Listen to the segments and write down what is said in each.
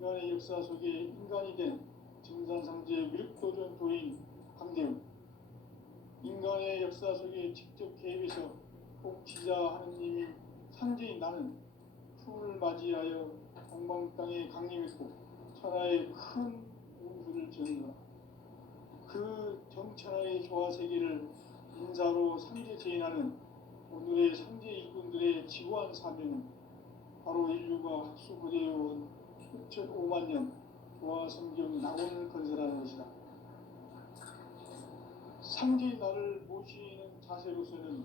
인간의 역사 속에 인간이 된 증산상제 미륵도전 도인 강대훈. 인간의 역사 속에 직접 개입해서 복지자 하느님이 상제인 나는 풍을 맞이하여 동방 땅에 강림했고 천하의 큰 운수를 지었노라. 그 정천하의 조화세계를 인사로 상제 제인하는 오늘의 상제 일꾼들의 지고한 사명은 바로 인류가 학수고대해온 6,5만 년 조화성경 낙원을 건설하는 것이다. 상제의 나를 모시는 자세로서는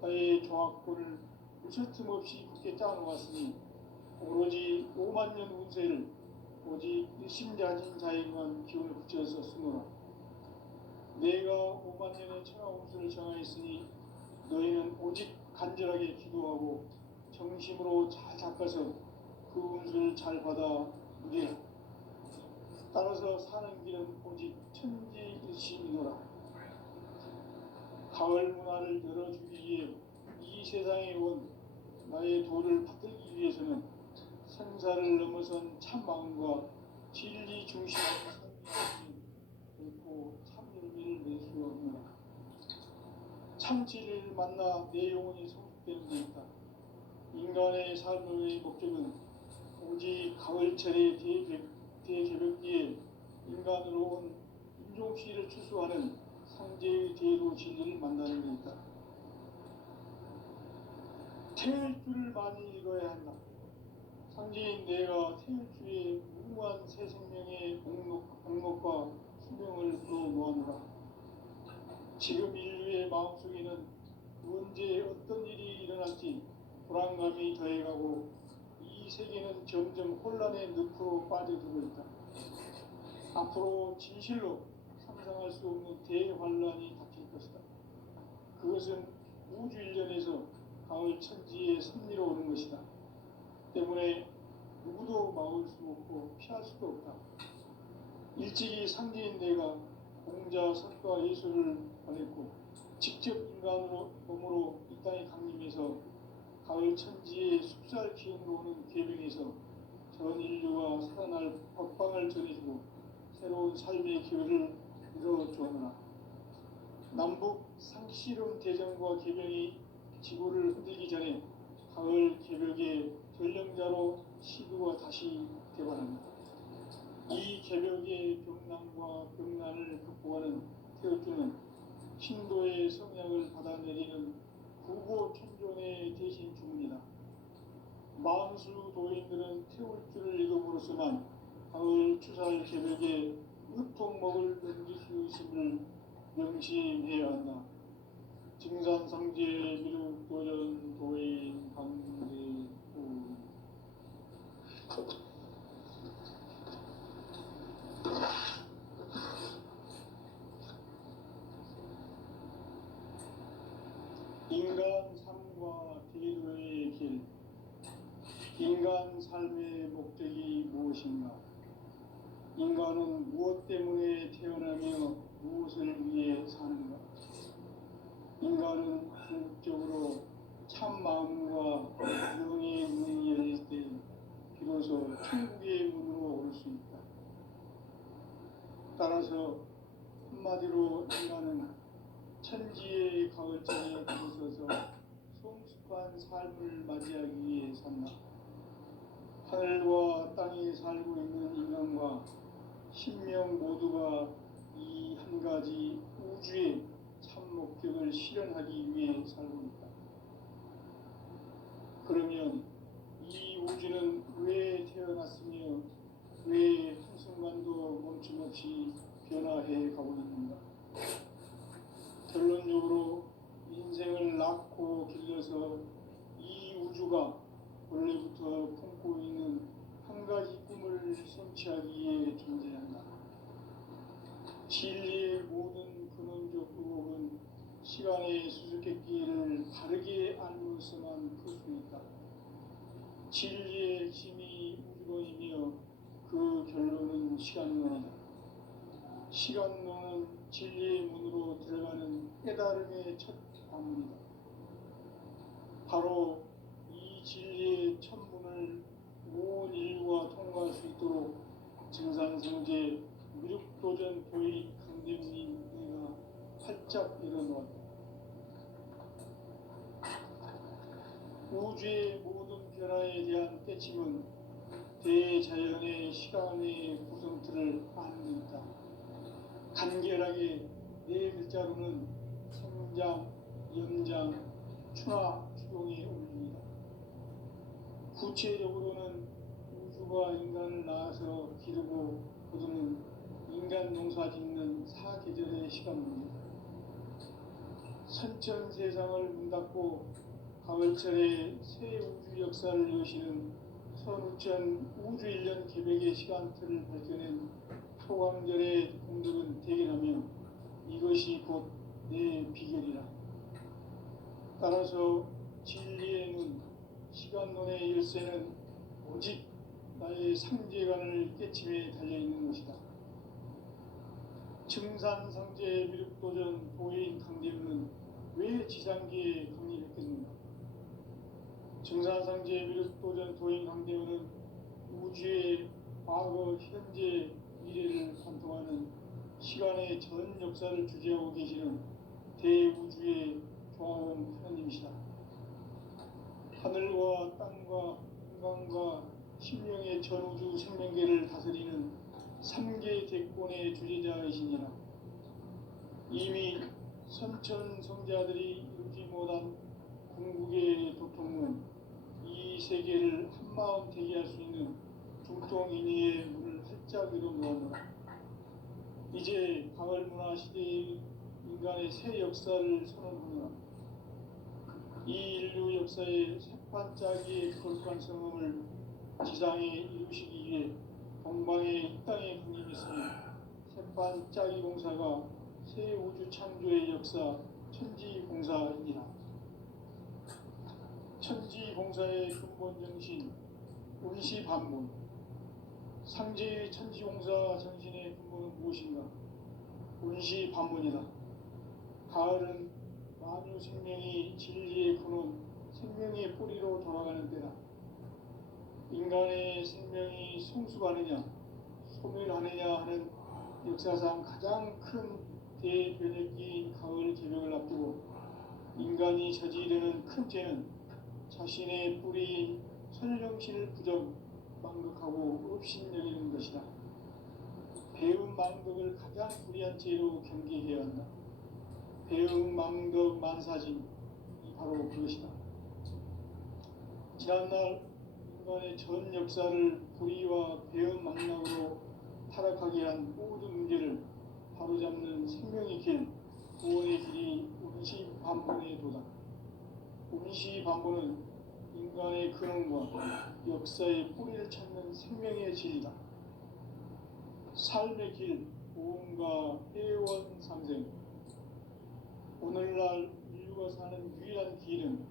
나의 조합권을 무셔틈 없이 굳게 짜놓았으니 오로지 5만 년 운세를 오직 일심자진 자에게만 기운을 붙여서 쓰노라. 내가 5만 년의 천하 운수를 정하였으니 너희는 오직 간절하게 기도하고 정심으로 잘 닦아서 그 운수를 잘 받아 누리라. 따라서 사는 길은 오직 천지일심이노라. 가을 문화를 열어주기 위해 이 세상에 온 나의 도를 받들기 위해서는 생사를 넘어선 참 마음과 진리 중심의 삶이 결코 참 열매를 낼 수 없노라. 참 진리를 만나 내 영혼이 성숙되는 데 있다. 인간의 삶의 목적은 오직 가을철의 대개벽기에 인간으로 온 인종시를 추수하는 상제의 대로 진리를 만나는 데 있다. 태일주를 많이 읽어야 한다. 상제인 내가 태일주의 무궁한 새 생명의 목록과 수명을 풀어놓아노라. 지금 인류의 마음속에는 언제 어떤 일이 일어날지 불안감이 더해가고 이 세계는 점점 혼란의 늪으로 빠져들고 있다. 앞으로 진실로 상상할 수 없는 대환란이 닥칠 것이다. 그것은 우주 일련에서 가을 천지의 섭리로 오는 것이다. 때문에 누구도 막을 수 없고 피할 수도 없다. 일찍이 상제인 내가 공자, 석가, 예수를 보냈고 직접 인간으로 몸으로 이 땅에 강림해서 가을 천지의 숲살 기운으로 오는 계명에서 전 인류가 살아날 법방을 전해주고 새로운 삶의 기회를 이뤄주었노라. 남북 상시름 대전과 계명이 지구를 흔들기 전에 가을 개벽의 전령자로 시두가 다시 개발합니다. 이 개벽의 병난과 병난을 극복하는 태울주는 신도의 성약을 받아내리는 구고천존의 대신 주문이다. 만수 도인들은 태울주를 읽음으로써만 가을 추살 개벽의 으통목을 넘길 수 있음을 명심해야 한다. 증산상제 미륵도전 도인 강대훈. 인간 삶과 대도의 길. 인간 삶의 목적이 무엇인가? 인간은 무엇 때문에 태어나며 무엇을 위해 사는가? 인간은 궁극적으로 참 마음과 영의 문이 열릴 때 비로소 천국의 문으로 올 수 있다. 따라서 한마디로 인간은 천지의 가을장에 들어서서 성숙한 삶을 맞이하기 위해 산다. 하늘과 땅에 살고 있는 인간과 신명 모두가 이 한 가지 우주의 참 목적을 실현하기 위해 살고 있다. 그러면 이 우주는 왜 태어났으며 왜 한순간도 멈춤없이 변화해 가고 있는가? 결론적으로 인생을 낳고 길러서 이 우주가 원래부터 품고 있는 한 가지 꿈을 성취하기 위해 존재한다. 진리의 모든 근원적 의혹은 시간의 수수께끼를 바르게 알므로서만 풀 수 있다. 진리의 핵심이 우주론이며 그 결론은 시간론이다. 시간론은 진리의 문으로 들어가는 깨달음의 첫 관문이다. 바로 이 진리의 첫 문을 온 인류가 통과할 수 있도록 증산성제 미륵도전 도의 강대문인 내가 활짝 일어놓았다. 우주의 모든 변화에 대한 깨침은 대자연의 시간의 구성틀을 안는다. 간결하게 네 글자로는 생장, 연장, 추나 추동에 올립니다. 구체적으로는 우주가 인간을 낳아서 기르고 거두는 인간 농사 짓는 사계절의 시간입니다. 선천 세상을 문 닫고 가을철에 새 우주 역사를 여시는 선우천 우주 1년 계획의 시간틀을 밝혀낸 소강절의 공덕은 대견하며 이것이 곧 내 비결이라. 따라서 진리의 눈, 시간론의 열쇠는 오직 나의 상제관을 깨침에 달려있는 것이다. 증산상제 미륵도전 도인 강대문은 왜 지상계에 강림했겠는가? 증산상제 미륵도전 도인 강대문은 우주의 과거, 현재, 미래를 관통하는 시간의 전 역사를 주재하고 계시는 대우주의 조화원 하나님이시다. 하늘과 땅과 인간과 신명의 전우주 생명계를 다스리는 3계 대권의 주제자이시니라. 이미 선천 성자들이 이루지 못한 궁극의 도통은 이 세계를 한마음 되게 할 수 있는 중통인의의 문을 활짝 열어놓았노라. 이제 가을 문화 시대의 인간의 새 역사를 선언하노라. 이 인류 역사의 새반짝이의 거룩한 성음을 지상에 이루시기 위해 동방의 이 땅에 강림했으니 새반짝이 공사가 새 우주 창조의 역사 천지공사입니다. 천지공사의 근본 정신 운시반문. 상제의 천지공사 정신의 근본은 무엇인가? 운시반문이다. 가을은 만유 생명이 진리의 근원, 생명의 뿌리로 돌아가는 때다. 인간의 생명이 성숙하느냐, 소멸하느냐 하는 역사상 가장 큰 대변혁기인 가을 개벽을 앞두고 인간이 저지르는 큰 죄는 자신의 뿌리인 선령신을 부정, 망극하고 업신여기는 것이다. 배움 망덕을 가장 불의한 죄로 경계해야 한다. 배움 망덕 만사진이 바로 그것이다. 지난날 인간의 전 역사를 불의와 배움 망락으로 타락하게 한 모든 문제를 바로잡는 생명의 길, 구원의 길이 운시반본의 도다. 운시반본은 인간의 근원과 역사의 뿌리를 찾는 생명의 진리다. 삶의 길, 보험과 회원 상생. 오늘날 인류가 사는 유일한 길은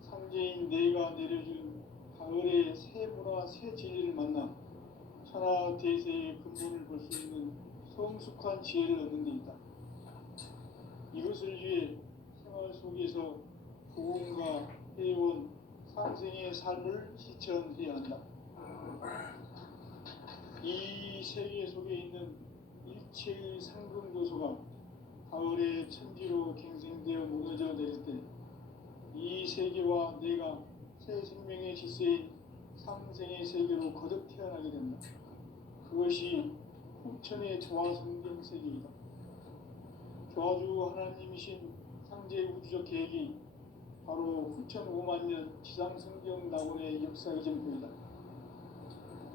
상제인 내가 내려준 가을의 새 문화, 새 진리를 만나 천하 대세의 근본을 볼 수 있는 성숙한 지혜를 얻는 데 있다. 이것을 위해 생활 속에서 보험과 회원, 상생의 삶을 실천해야 한다. 이 세계 속에 있는 일체의 상금 요소가 가을의 천지로 갱생되어 무너져 내릴 때 이 세계와 내가 새 생명의 질서인 상생의 세계로 거듭 태어나게 된다. 그것이 후천의 조화성경 세계이다. 조화주 하나님이신 상제 우주적 계획이 바로 후천 5만년 지상성경 낙원의 역사의 전부이다.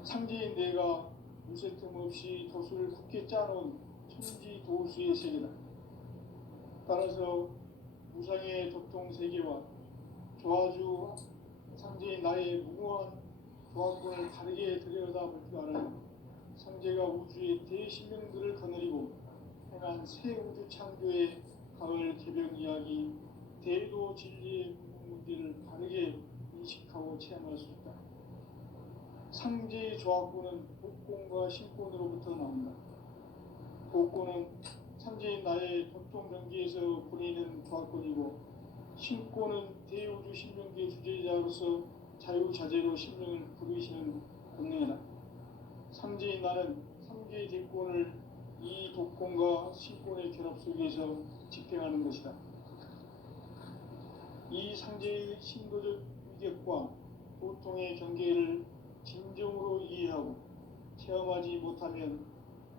상제인 내가 무쇠 틈 없이 도수를 굳게 짜놓은 천지 도수의 세계다. 따라서 무상의 도통 세계와 조화주 상제인 나의 무모한 조화권을 다르게 들여다볼 줄 알아야 상제가 우주의 대신명들을 거느리고 행한 새 우주 창조의 가을 개벽 이야기, 대도 진리의 문제를 바르게 인식하고 체험할 수 있다. 상제의 조화권은 복권과 신권으로부터 나온다. 복권은 상제인 나의 도통 경계에서 보내는 조화권이고, 신권은 대우주 신명계 주제자로서 자유자재로 신명을 부르시는 권능이다. 상제인 나는 상계 상제의 대권을 이 독권과 신권의 결합 속에서 집행하는 것이다. 이 상제의 신도적 위격과 고통의 경계를 진정으로 이해하고 체험하지 못하면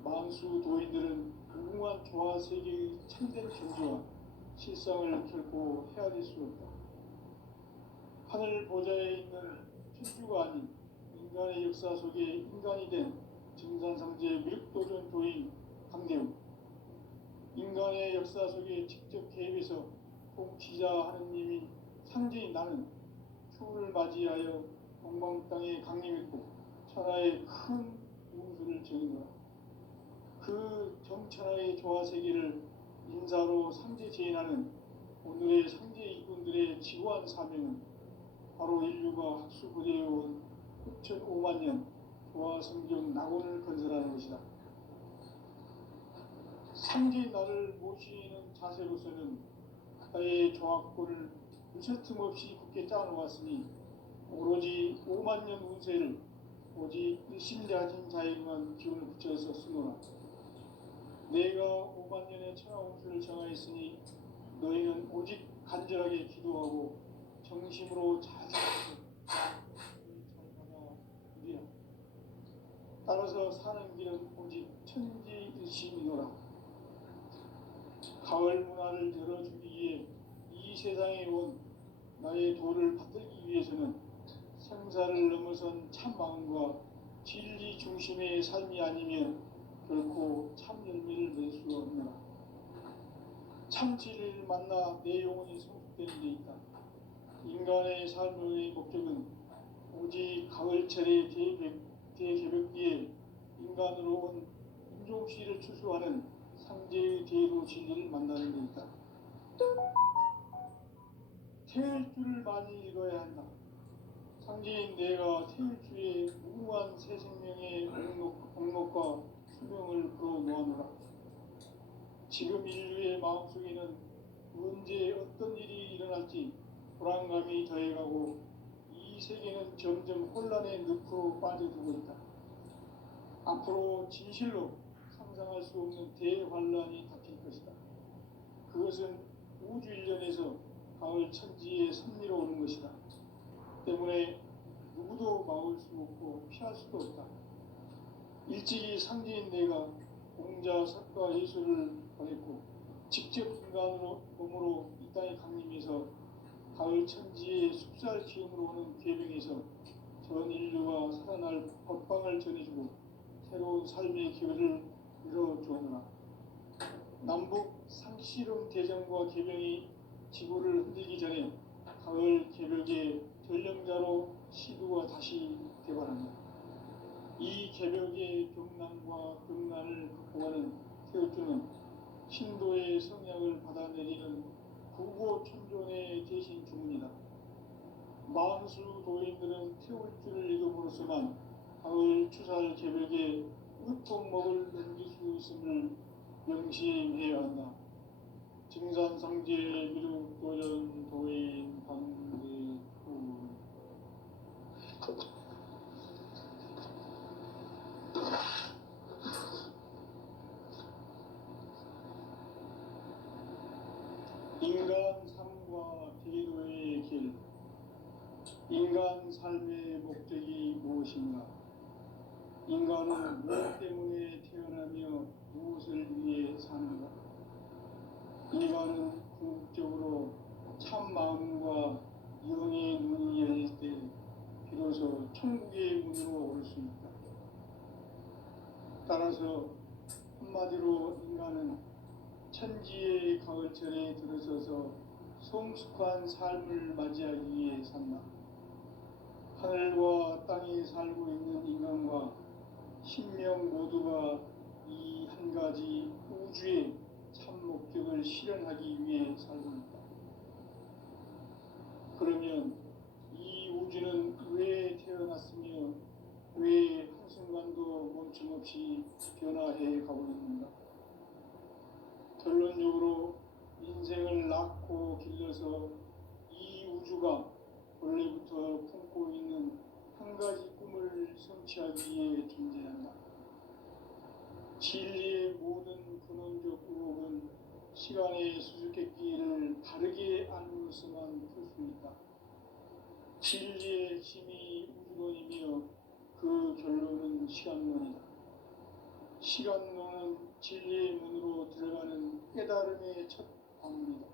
만수 도인들은 무궁한 조화 세계의 참된 경지와 실상을 결코 헤아릴 수 없다. 하늘 보좌에 있는 천주가 아닌 인간의 역사 속에 인간이 된 증산상제 미륵도전 도인 강대우, 인간의 역사 속에 직접 개입해서 통치자 하느님인 상제인 나는 추운을 맞이하여 동방 땅에 강림했고 천하의 큰 우수를 정인노라. 그 정천하의 조화세계를 인사로 상제 제인하는 오늘의 상제 이군들의 지구한 사명은 바로 인류가 학수부대해온 6,500만 년 조화성경 낙원을 건설하는 것이다. 상제의 나를 모시는 자세로서는 나의 조화권을 무셔틈없이 굳게 짜놓았으니 오로지 5만 년 운세를 오직 일심자진 자에게만 기운을 붙여서 쓰노라. 내가 5만 년의 천하운수를 정하였으니 너희는 오직 간절하게 기도하고 정심으로 자세해서 잘 받아 누리라. 따라서 사는 길은 오직 천지일심이노라. 가을 문화를 열어주기 위해 이 세상에 온 나의 도를 받들기 위해서는 생사를 넘어선 참 마음과 진리 중심의 삶이 아니면 결코 참 열매를 맺을 수가 없노라. 참 진리를 만나 내 영혼이 성숙되는 데 있다. 인간의 삶의 목적은 오직 가을철의 대개벽기에 인간으로 온 인종시를 추수하는 상제의 대도 진리를 만나는 데 있다. 태일주를 많이 읽어야 한다. 상제인 내가 태일주의 무궁한 새 생명의 목록과 수명을 풀어놓아노라. 지금 인류의 마음속에는 언제 어떤 일이 일어날지 불안감이 더해가고 이 세계는 점점 혼란의 늪으로 빠져들고 있다. 앞으로 진실로 상상할 수 없는 대환란이 닥칠 것이다. 그것은 우주 일련에서 가을 천지의 섭리로 오는 것이다. 때문에 누구도 막을 수 없고 피할 수도 없다. 일찍이 상제인 내가 공자, 석가, 예수를 보냈고 직접 인간으로 몸으로 이 땅에 강림해서 가을 천지의 숲살 기운으로 오는 괴병에서 전 인류가 살아날 법방을 전해주고 새로운 삶의 기회를 열어주었노라. 남북 상씨름 대전과 개병이 지구를 흔들기 전에 가을 개벽의 전령자로 시두가 다시 되관한다. 이 개벽의 경난과 극난을 극복하는 태울주는 신도의 성약을 받아내리는 구고천존의 대신 주문이다. 만수 도인들은 태울주를 읽음으로써만 가을 추살 개벽의 으통목을 넘길 수 있음을 명심해야 한다. 증산상제 미륵도전 도인 강대우. 인간 삶과 대도의 길. 인간 삶의 목적이 무엇인가? 인간은 무엇 때문에 태어나며 무엇을 위해 사는가? 인간은 궁극적으로 참 마음과 영의 문이 열릴 때 비로소 천국의 문으로 올 수 있다. 따라서 한마디로 인간은 천지의 가을철에 들어서서 성숙한 삶을 맞이하기 위해 산다. 하늘과 땅에 살고 있는 인간과 신명 모두가 이 한 가지 우주의 참 목적을 실현하기 위해 살고 있다. 그러면 이 우주는 왜 태어났으며 왜 한순간도 멈춤없이 변화해 가고 있는가? 결론적으로 인생을 낳고 길러서 이 우주가 원래부터 품고 있는 한 가지 꿈을 성취하기 위해 존재한다. 진리의 모든 근원적 의혹은 시간의 수수께끼를 바르게 알므로서만 풀 수 있다. 진리의 핵심이 우주론이며 그 결론은 시간론이다. 시간론은 진리의 문으로 들어가는 깨달음의 첫 방문이다.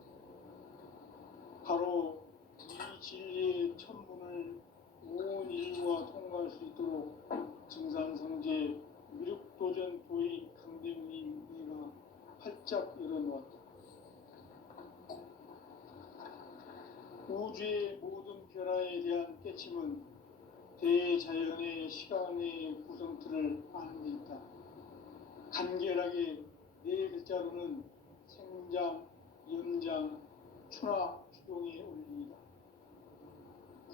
바로 이 진리의 첫 문을 온 인류가 통과할 수 있도록 증산성제 미륵도전 도인 강대문인 네가 활짝 열어놓았다. 우주의 모든 변화에 대한 깨침은 대자연의 시간의 구성틀을 아는 데 있다. 간결하게 네 글자로는 생장, 연장, 추나 추동의 원리이다.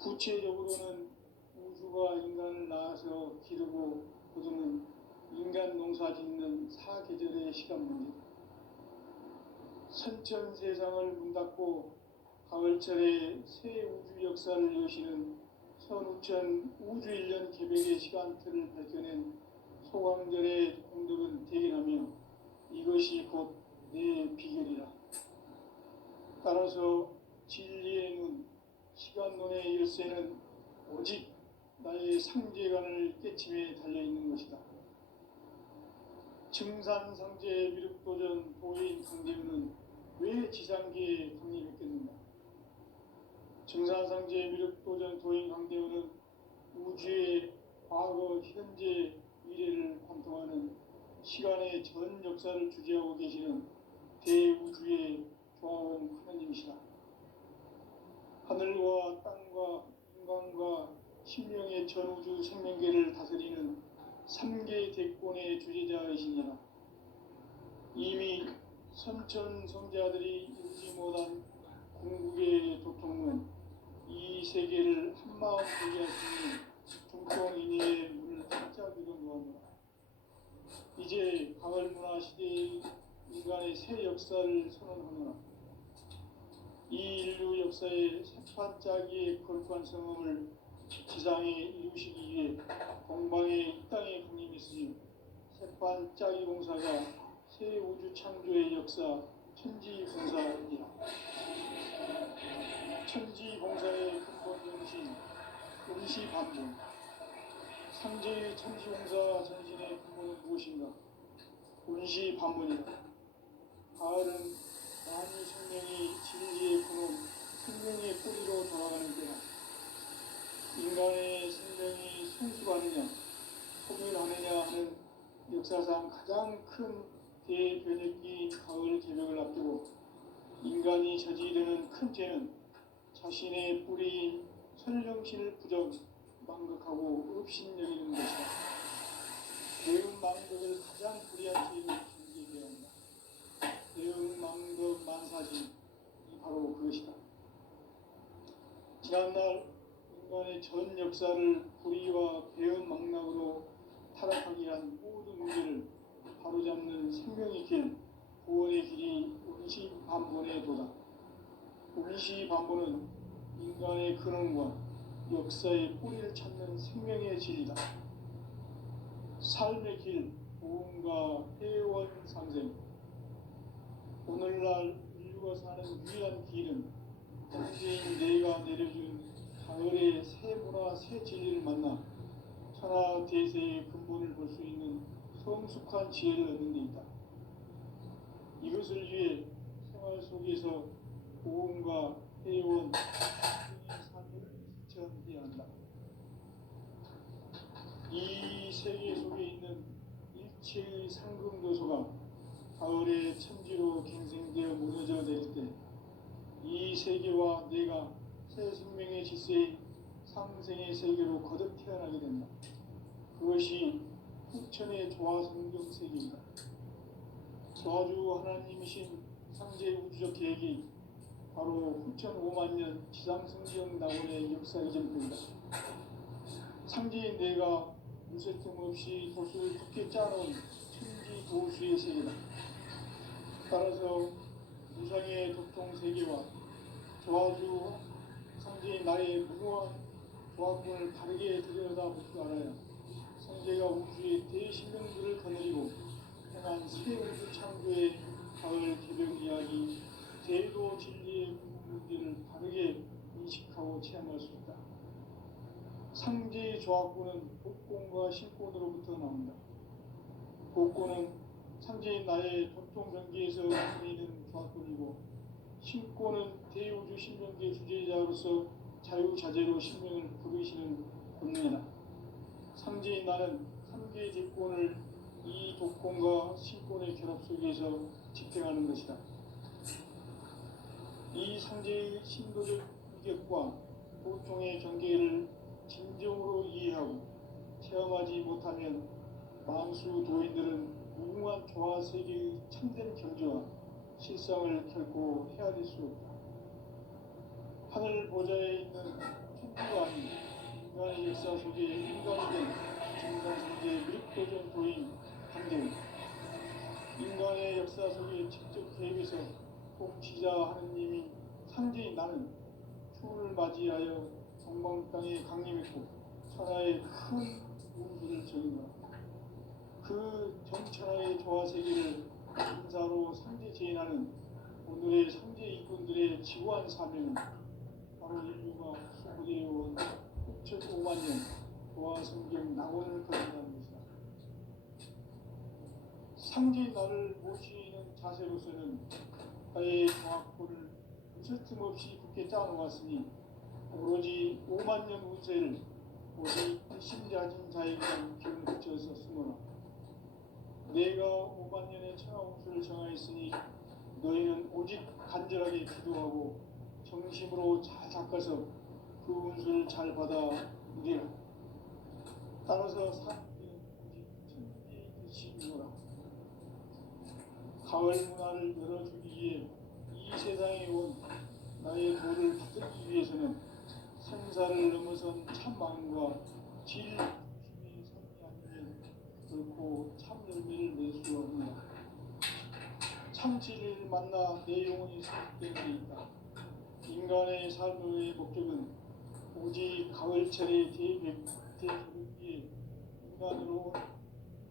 구체적으로는 우주가 인간을 낳아서 기르고 거두는 인간 농사 짓는 사계절의 시간 문제다. 선천 세상을 문 닫고 가을철에 새 우주 역사를 여시는 선우천 우주일년 개백의 시간틀을 밝혀낸 소강절의 공덕은 대견하며 이것이 곧 내 비결이라. 따라서 진리의 눈, 시간론의 열쇠는 오직 나의 상제관을 깨침에 달려있는 것이다. 증산상제 미륵도전 도인 강대문은 왜 지상계에 강림했겠는가? 증산상제 미륵도전 도인 강대문은 우주의 과거, 현재, 미래를 관통하는 시간의 전 역사를 주재하고 계시는 대우주의 조화원 하나님이시다. 하늘과 땅과 인간과 신명의 전우주 생명계를 다스리는 3개 대권의 주재자이시니라. 이미 선천 성자들이 이루지 못한 궁극의 도통은 이 세계를 한마음 되게 하시니 중통인의의 문을 활짝 열어놓았노라. 이제 가을 문화 시대의 인간의 새 역사를 선언하노라. 이 인류 역사의 새판짜기의 거룩한 성음을 지상에 이루시기 위해 동방의 이 땅에 강림했으니 새판짜기 공사가 새 우주 창조의 역사 천지공사이니라. 천지공사의 근본 정신 음시반문. 상제의 천지공사 전신의 근본은 무엇인가? 운시반문이다. 가을은 만유 생명이 진리의 근원, 생명의 뿌리로 돌아가는 때다. 인간의 생명이 성숙하느냐, 소멸하느냐 하는 역사상 가장 큰 대변혁기인 가을 개벽을 앞두고 인간이 저지르는 큰 죄는 자신의 뿌리인 선령신을 부정, 망각하고 업신여기는 것이다. 대응망덕을 가장 불의한 죄로 경계해야 한다. 대응망덕 만사지, 바로 그것이다. 지난날 인간의 전 역사를 불의와 배은망락으로 타락하게 한 모든 문제를 바로잡는 생명의 길, 구원의 길이 운시반본의 도다. 운시반본은 인간의 근원과 역사의 뿌리를 찾는 생명의 진리다. 삶의 길, 보험과 회원 상생. 오늘날 인류가 사는 유일한 길은 현재인 내가 내려준 가을의 새 문화, 새 진리를 만나 천하 대세의 근본을 볼 수 있는 성숙한 지혜를 얻는 데 있다. 이것을 위해 생활 속에서 보험과 회원, 삶을 실천해야 한다. 이 세계 속에 있는 일체의 상금도소가 가을의 천지로 갱생되어 무너져 내릴 때 이 세계와 내가 새 생명의 질서인 상생의 세계로 거듭 태어나게 된다. 그것이 후천의 조화성경 세계이다. 조화주 하나님이신 상제 우주적 계획이 바로 후천 5만 년 지상성경 낙원의 역사 이전입니다. 상제인 내가 무쇠 틈없이 도수를 깊게 짜놓은 천지 도수의 세계다. 따라서 무상의 도통 세계와 조화주 상제의 나의 무모한 조화권을 바르게 들여다볼 줄 알아야 상제가 우주의 대신령들을 거느리고 행한 새 우주 창조의 가을 개벽 이야기, 제도 진리의 문제를 바르게 인식하고 체험할 수 있다. 상제의 조합구는 복권과 신권으로부터 나온다. 복권은 상제인 나의 도통 경계에서 보이는 조합권이고, 신권은 대우주 신명계 주제자로서 자유자재로 신명을 부르시는 본능이다. 상제인 나는 3개의 제권을 이 독권과 신권의 결합 속에서 집행하는 것이다. 이 상제의 신도적 위격과 보통의 경계를 진정으로 이해하고 체험하지 못하면 만수 도인들은 무궁한 조화 세계의 참된 경지와 실상을 결코 헤아릴 수 없다. 하늘 보좌에 있는 천지가 아닌 인간의 역사 속에 인간이 된 정상상제 미륵도전 도인 한대우, 인간의 역사 속에 직접 계획해서 통치자 하느님인 상제인 나는 추운을 맞이하여 정방 땅에 강림했고 천하의 큰 운수를 정인다. 그 정천하의 조화세계를 인사로 상제 제인하는 오늘의 상제 이꾼들의 지구한 사명은 바로 인류가 수고되어온 6,5만 년 조화성경 낙원을 거둔다는 것이다. 상제인 나를 모시는 자세로서는 나의 조합권을 무설틈 없이 굳게 짜놓았으니 오로지 5만 년 운세를 오직 일심자진 자에게만 기운 붙여서 쓰노라. 내가 5만 년의 천하 운수를 정하였으니 너희는 오직 간절하게 기도하고 정심으로 잘 닦아서 그 운수를 잘 받아 누리라. 따라서 사람들은 오직 천지의 뜻이노라. 가을 문화를 열어주기 위해 이 세상에 온 나의 도를 받들기 위해서는 생사를 넘어선 참 마음과 질 중심의 삶이 아니면 결코 참 열매를 낼 수 없느냐. 참 진리를 만나 내 영혼이 성숙된 데 있다. 인간의 삶의 목적은 오직 가을철의 대개벽기에 인간으로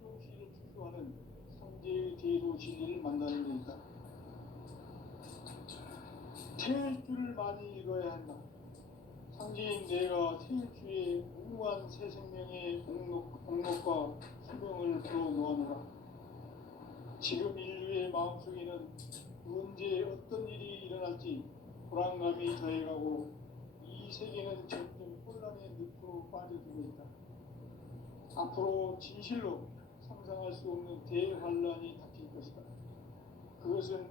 운동시를 추구하는 상제의 제도 진리를 만나는 데 있다. 태일주를 많이 읽어야 한다. 상제인 내가 태일주의 무궁한 새 생명의 목록과 수명을 불어놓아노라. 지금 인류의 마음속에는 언제 어떤 일이 일어날지 불안감이 더해가고 이 세계는 점점 혼란의 늪으로 빠져들고 있다. 앞으로 진실로 상상할 수 없는 대환란이 닥칠 것이다. 그것은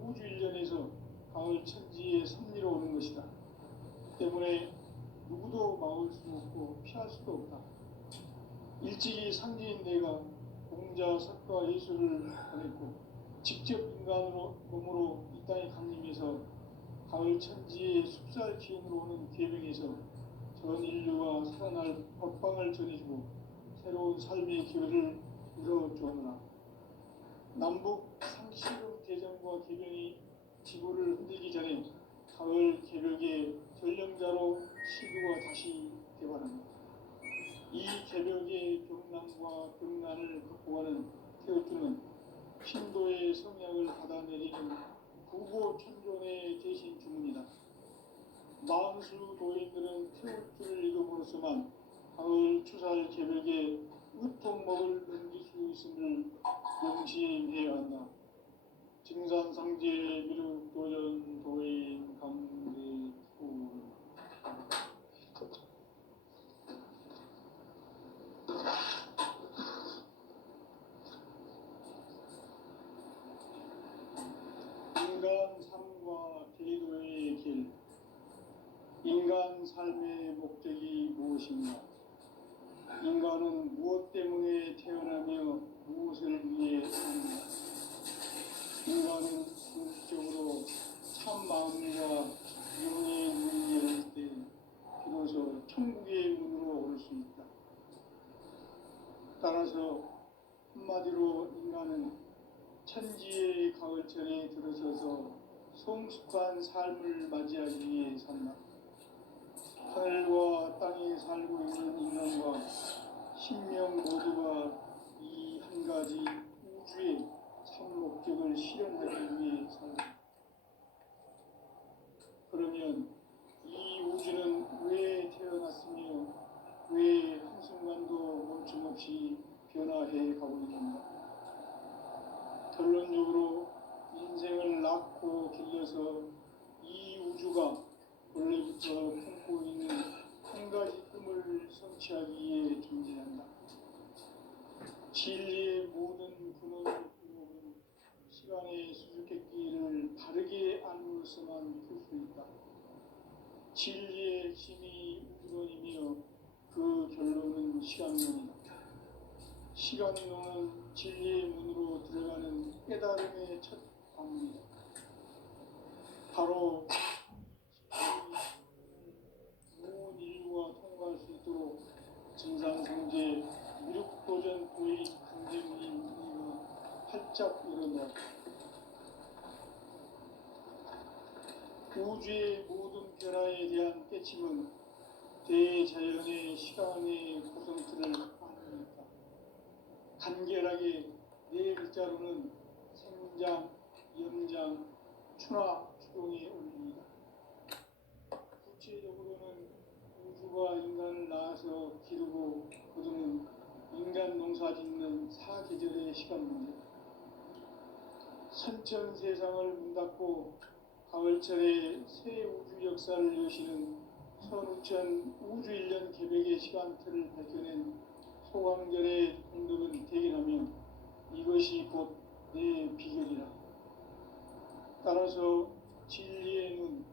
우주 일련에서 가을 천지의 섭리로 오는 것이다. 때문에 누구도 막을 수 없고 피할 수도 없다. 일찍이 상제인 내가 공자, 석가, 예수를 보냈고 직접 인간으로 몸으로 이 땅에 강림해서 가을 천지의 숲살 기운으로 오는 계명에서 전 인류가 살아날 법방을 전해주고 새로운 삶의 기회를 이뤄주오느라. 남북 상시국 대전과 개병이 지구를 흔들기 전에 가을 개벽의 전령자로 시구가 다시 개발합니다. 이 개벽의 경남과 경난을 극복하는 태우투는 신도의 성약을 받아내리는 구고 천존의 대신 주문이다. 만수 도인들은 태우투를 읽음으로써만 가을 추살 개벽의 으통목을 넘길 수 있음을 명심해야 한다. 증산상제 미륵도전 도인 감대구. 인간 삶과 제도의 길. 인간 삶의 목적이 무엇인가? 인간은 무엇 때문에 태어나며 무엇을 위해 사는가? 인간은 궁극적으로 참 마음과 영의 문을 열을 때 비로소 천국의 문으로 오를 수 있다. 따라서 한마디로 인간은 천지의 가을철에 들어서서 성숙한 삶을 맞이하기 위해 산다. 하늘과 땅에 살고 있는 인간과 신명 모두가 이 한 가지 우주의 진화해 가고 있습니다. 결론적으로 인생을 낳고 길러서 이 우주가 원래부터 품고 있는 한 가지 꿈을 성취하기 위해 존재한다. 진리의 모든 근원을 이루는 시간의 수수께끼를 바르게 알므로서만 풀 수 있다. 진리의 핵심이 우주론이며 그 결론은 시간론이다. 시간론은 진리의 문으로 들어가는 깨달음의 첫 방문이다. 바로 온 인류가 통과할 수 있도록 증산성제 미륵도전 도의 강제문이 문을 활짝 열어놓았다. 우주의 모든 변화에 대한 깨침은 대자연의 시간의 구성틀을 만듭니다. 간결하게 네 글자로는 생장, 연장, 추나 추동의 원리이다. 구체적으로는 우주가 인간을 낳아서 기르고 거두는 인간 농사 짓는 사계절의 시간 문제, 선천 세상을 문 닫고 가을철에 새 우주 역사를 여시는 선우천 우주일년 개백의 시간틀을 밝혀낸 소강절의 공덕은 대견하며 이것이 곧 내 비결이라. 따라서 진리의 눈,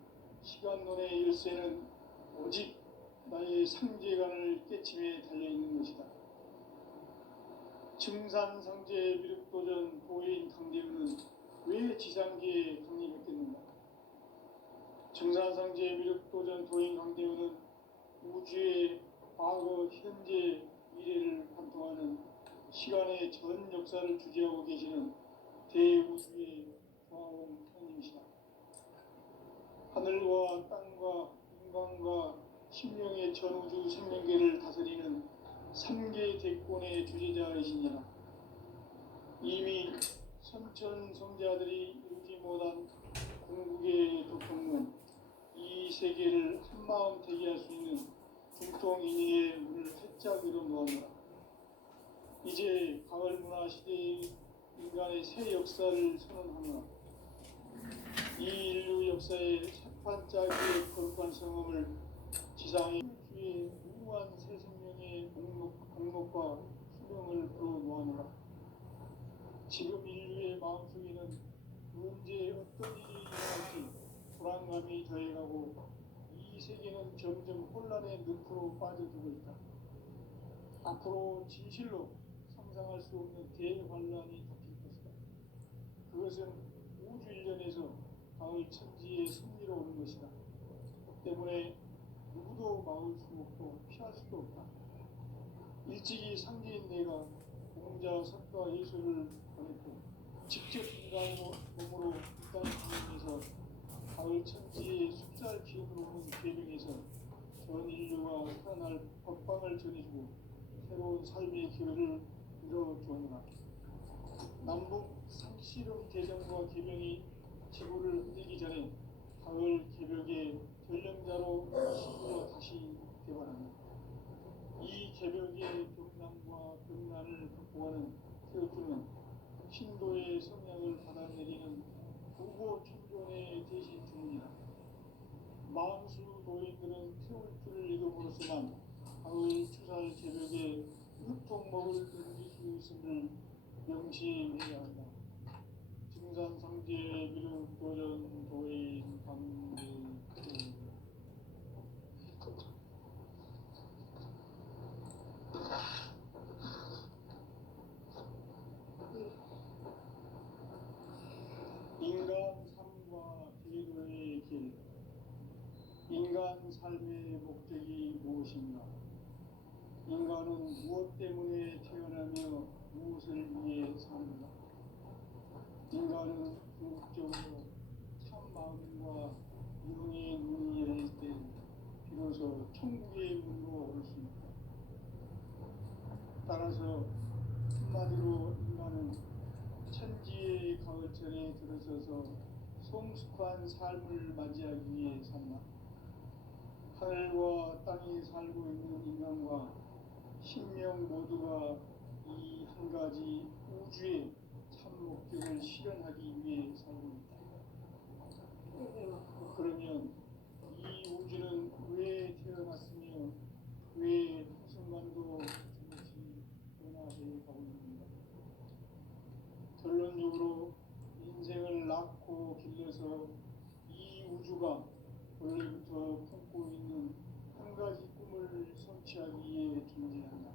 시간론의 열쇠는 오직 나의 상제관을 깨침에 달려있는 것이다. 증산상제 미륵도전 도인 강대우는 왜 지상계에 강림했겠는가? 증산상제 미륵도전 도인 강대우는 우주의 과거, 현재, 미래를 관통하는 시간의 전 역사를 주재하고 계시는 대우주의 과공 형님이시다. 하늘과 땅과 인간과 신명의 전우주 생명계를 다스리는 3개 대권의 주제자이시니라. 이미 선천성자들이 이루지 못한 궁극의 도통문, 이 세계를 한마음 되게 할 수 있는 중통인의의 문을 활짝 열어놓았노라. 이제 가을 문화 시대의 인간의 새 역사를 선언하노라. 이 인류 역사의 첫판짜기의 거룩한 성험을 지상의 주의 무한 새 생명의 공목과 수명을 불어놓아노라. 지금 인류의 마음속에는 언제 어떤 일이 일어날지 불안감이 더해가고 이 세계는 점점 혼란의 늪으로 빠져들고 있다. 앞으로 진실로 상상할 수 없는 대환란이 닥칠 것이다. 그것은 우주 일련에서 가을 천지의 승리로 오는 것이다. 때문에 누구도 막을 수 없고 피할 수도 없다. 일찍이 상제인 내가 공자, 석가, 예수를 보냈고 직접 인간의 몸으로 이 땅을 지으면서 가을 천지의 숫살 기업으로 오는 계명에서 전 인류가 살아날 법방을 전해주고 새로운 삶의 기회를 이뤄주었노라. 남북 상실험 대전과 계명이 지구를 흔들기 전에 가을 개벽의 전령자로 시구로 다시 개발한다. 이 개벽의 경남과 병난을 극복하는 태어주는 신도의 성향을 받아내리는 부고 천존의 대신 주문이다. 만수 노인들은 태울 줄을 읽어보로서만 가을 추살 개벽에 육통목을 던질 수 있음을 명시해야 한다. 증산상제 미륵도전 도인 강대 인간 삶과 대도의 길. 인간 삶의 목적이 무엇인가? 인간은 무엇 때문에 태어나며 무엇을 위해 사는가? 인간은 궁극적으로 참 마음과 영의 눈이 열릴 때 비로소 천국의 문으로 오를 수 있다. 따라서 한마디로 인간은 천지의 가을철에 들어서서 성숙한 삶을 맞이하기 위해 산다. 하늘과 땅에 살고 있는 인간과 신명 모두가 이 한 가지 우주의 참 목적을 실현하기 위해 살고 있다. 그러면 이 우주는 왜 태어났으며 왜 한순간도 조금씩 변화해 가고 있는가? 결론적으로 인생을 낳고 길러서 이 우주가 원래부터 품고 있는 한 가지 꿈을 성취하기 위해 존재한다.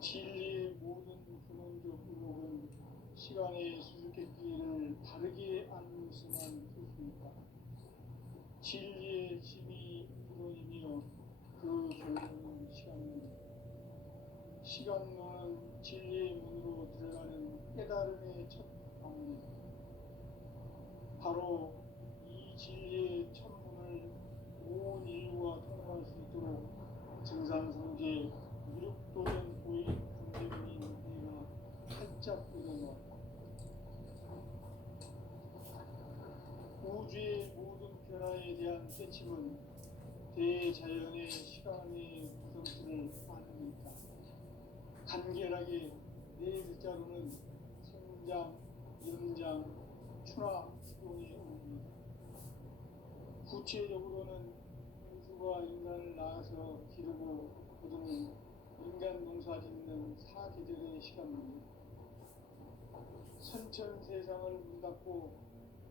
진리의 모든 근원적 의혹은 시간의 수수께끼를 바르게 아는 수만 풀 수 있다. 진리의 힘이 근원이며 그 결론은 시간론이다. 시간론은 진리의 문으로 들어가는 깨달음의 첫 방문이다. 바로 이 진리의 첫 문을 온 인류가 통과할 수 있도록 증산성제 미륵도전 고인 강대문인 내가 활짝 열어놓았다. 우주의 모든 변화에 대한 깨침은 대자연의 시간의 구성수를 아는 있다. 간결하게 네 글자로는 생장, 연장, 추나 추동의 의미다. 구체적으로는 우주가 인간을 낳아서 기르고 거두는 인간 농사 짓는 사계절의 시간입니다. 선천 세상을 문 닫고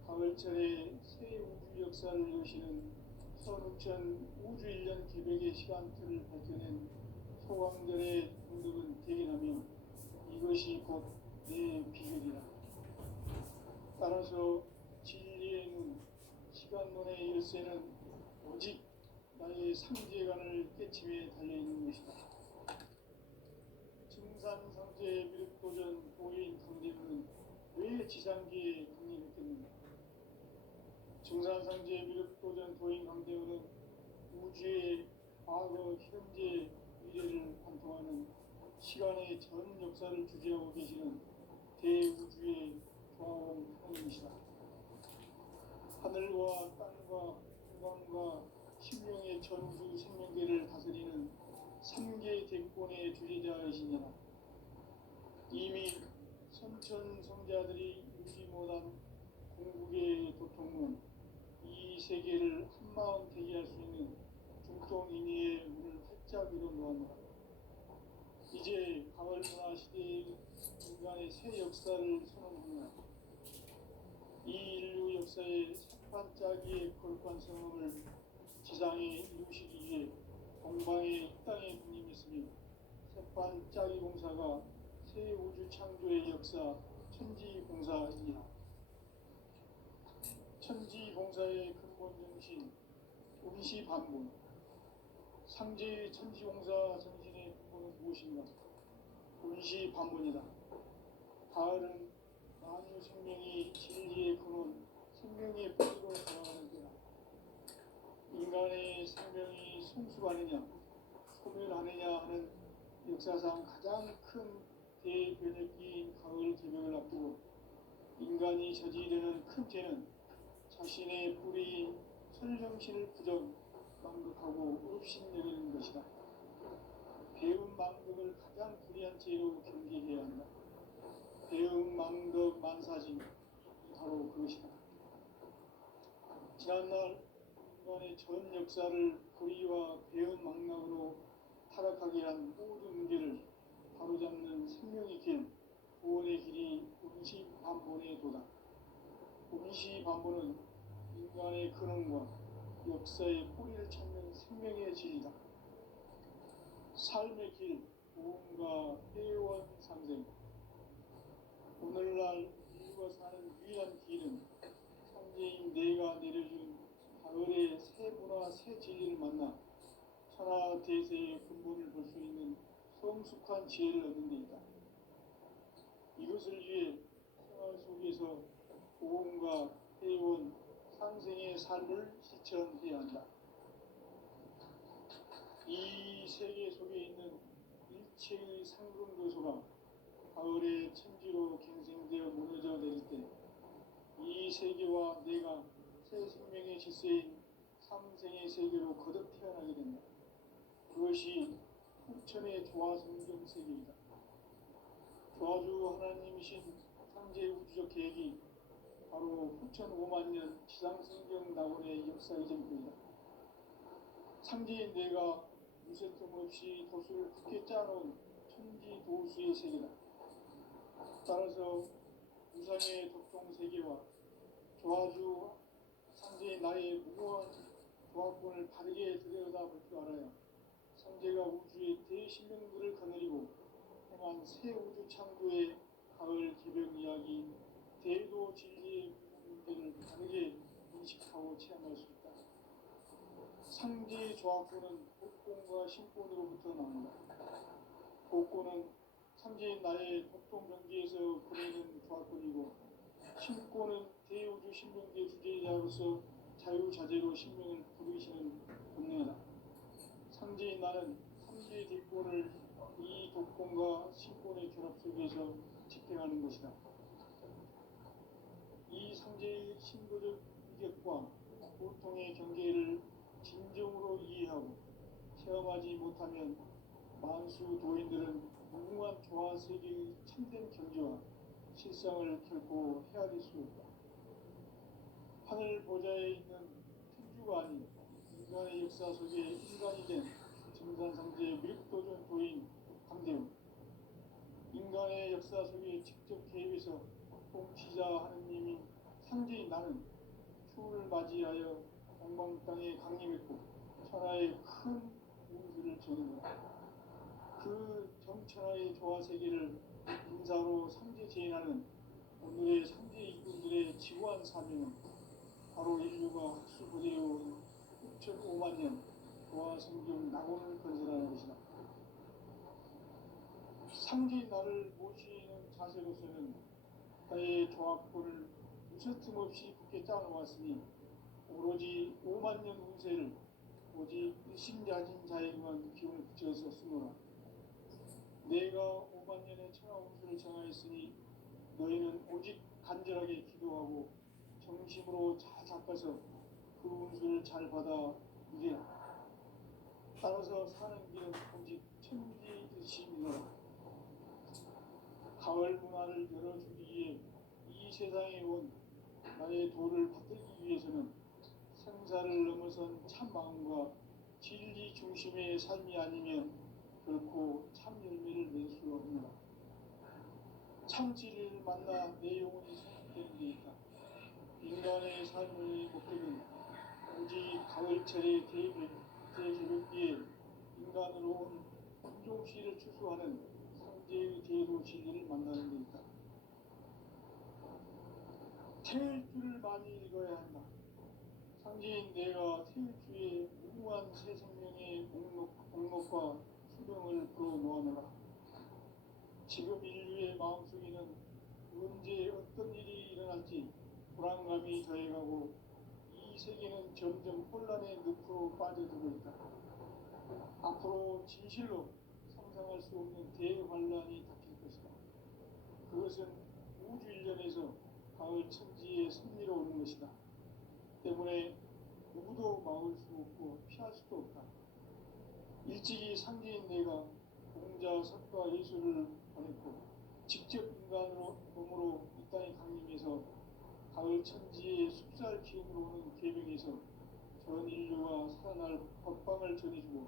가을철에 새 우주 역사를 여시는 선우천 우주 1년 기백의 시간틀을 밝혀낸 소강전의 공덕은 대견하며 이것이 곧 내 비결이라. 따라서 진리의 눈, 시간론의 열쇠는 오직 나의 삼재간을 깨침에 달려있는 것이다. 증산성제 미륵도전 도인 강대문은 왜 지상계에 강림했겠는가? 증산성제 미륵도전 도인 강대문은 우주의 과거, 현재, 미래를 관통하는 시간의 전 역사를 주재하고 계시는 대우주의 조화원 하나님이시다. 하늘과 땅과 공간과 신명의 전우주 생명계를 다스리는 3계 대권의 주재자이시니라. 이미 선천성자들이 이루지 못한 궁극의 도통은 이 세계를 한마음 되게 할 수 있는 중통인의의 문을 활짝 열어놓았노라. 이제 가을 문화 시대의 인간의 새 역사를 선언하노라. 이 인류 역사의 새반짝이의 거룩한 성험을 지상에 이루시기 위해 동방에 이 땅에 군림했으며 새반짝이 공사가 새 우주 창조의 역사 천지공사이니라. 천지공사의 근본 정신 운시반본. 상제의 천지공사 정신의 근본은 무엇인가? 운시반본이다. 가을은 만유 생명이 진리의 근원, 생명의 뿌리로 돌아가는 때다. 인간의 생명이 성숙하느냐, 소멸하느냐 하는 역사상 가장 큰 대변혁기인 가을 개벽을 앞두고 인간이 저지르는 큰 죄는 자신의 뿌리인 설정신을 부정, 망극하고 업신여기는 것이다. 배움 망극을 가장 불의한 죄로 경계해야 한다. 배움 망극 만사진, 바로 그것이다. 지난날 인간의 전 역사를 불의와 배움 망락으로 타락하게 한 모든 문제를 바로잡는 생명의 길, 구원의 길이 운시반본의 도다. 운시반본은 인간의 근원과 역사의 뿌리를 찾는 생명의 진리다. 삶의 길, 구원과 회원 상생. 오늘날 인류가 사는 유일한 길은 성제인 내가 내려준 가을의 새 문화, 새 진리를 만나 천하 대세의 근본을 볼 수 있는 성숙한 지혜를 얻는 데 있다. 이것을 위해 생활 속에서 보험과 회원, 상생의 삶을 실천해야 한다. 이 세계 속에 있는 일체의 상금 요소가 가을의 천지로 갱생되어 무너져 내릴 때 이 세계와 내가 새 생명의 질서인 삼생의 세계로 거듭 태어나게 된다. 그것이 풍천의 조화성경 세계이다. 조아주 하나님이신 상제 우주적 계획이 바로 후천 5만 년 지상성경 낙원의 역사의 전부이다. 상제인 내가 무쇠틈 없이 도수를 굳게 짜놓은 천지 도수의 세계다. 따라서 우상의 독종 세계와 조아주 상제의 나의 무모한 조합권을 바르게 들여다볼 줄 알아야 상제가 우주의 대신명들을 거느리고 행한 새 우주 창조의 가을 기병 이야기, 대도 진리의 문제를 바르게 인식하고 체험할 수 있다. 상제의 조합권은 복권과 신권으로부터 나온다. 복권은 상제인 나의 독종 경지에서 보내는 조합권이고, 신권은 대우주 신명계 주제자로서 자유자재로 신명을 부르시는 본능이다. 상제인 나는 삼계의 뒷권을 이 독권과 신권의 결합 속에서 집행하는 것이다. 이 상제의 신도적 위격과 고통의 경계를 진정으로 이해하고 체험하지 못하면 만수 도인들은 무궁한 조화세계의 참된 경지와 실상을 결코 헤아릴 수 없다. 하늘 보좌에 있는 천주가 아닌 인간의 역사 속에 인간이 된 증산상제의 미륵도전 도인 강대웅, 인간의 역사 속에 직접 개입해서 통치자 하느님인 상제인 나는 추후를 맞이하여 영광 땅에 강림했고 천하의 큰 운수를 정했노라. 그 정천하의 조화세계를 인사로 상제 제인하는 오늘의 상제 이군들의 지구한 사명은 바로 인류가 학수부대해온 6,5만 년 조화성경 낙원을 건설하는 것이다. 상제인 나를 모시는 자세로서는 나의 조합권을 무쇠틈 없이 굳게 짜놓았으니 오로지 5만 년 운세를 오직 일심자진 자에게만 기운을 붙여서 쓰노라. 내가 5만 년의 천하 운수를 정하였으니 너희는 오직 간절하게 기도하고 정심으로 잘 닦아서 그 운수를 잘 받아 누리라. 따라서 사는 길은 오직 천지듯이 믿어라. 가을 문화를 열어주기 위해 이 세상에 온 나의 도를 받들기 위해서는 생사를 넘어선 참 마음과 진리 중심의 삶이 아니면 결코 참 열매를 낼 수 없노라. 참 진리를 만나 내 영혼이 성숙되는 데 있다. 인간의 삶의 목적은 오직 가을철의 대개벽기에 인간으로 온 품종씨를 추수하는 상제의 대도 진리를 만나는 데 있다. 태일주를 많이 읽어야 한다. 상제인 내가 태일주의 무궁한 새 생명의 목록과 수명을 불어놓아내라. 지금 인류의 마음속에는 언제 어떤 일이 일어날지 불안감이 더해가고 이 세계는 점점 혼란의 늪으로 빠져들고 있다. 앞으로 진실로 상상할 수 없는 대환란이 닥칠 것이다. 그것은 우주 일련에서 가을 천지의 섭리로 오는 것이다. 때문에 누구도 막을 수 없고 피할 수도 없다. 일찍이 상제인 내가 공자, 석가, 예수를 보냈고 직접 인간으로 몸으로 이 땅에 강림해서 가을 천지의 숲살 기운으로 오는 계명에서 전 인류가 살아날 법방을 전해주고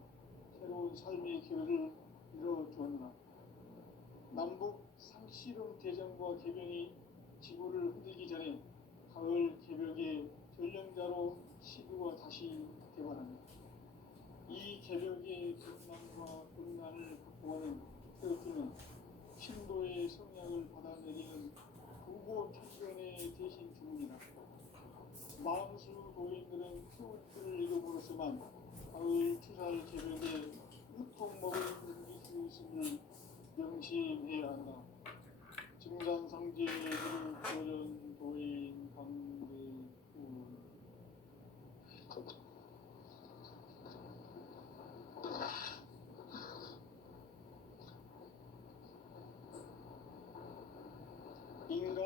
새로운 삶의 기회를 이뤄주었노라. 남북 상씨름 대전과 계명이 지구를 흔들기 전에 가을 개벽의 전령자로 시구가 다시 개발합니다. 이 개벽의 전남과 군난을 극복하는 태극기는 신도의 성향을 받아내리는 부고 천변의 대신 주문이다. 마음수 도인들은 태울주를 읽음으로써만 가을 추살 개벽에 우통먹을 넘길 수 있음을 명심해야 한다. 증산상제의 도전 도인 강대훈 인간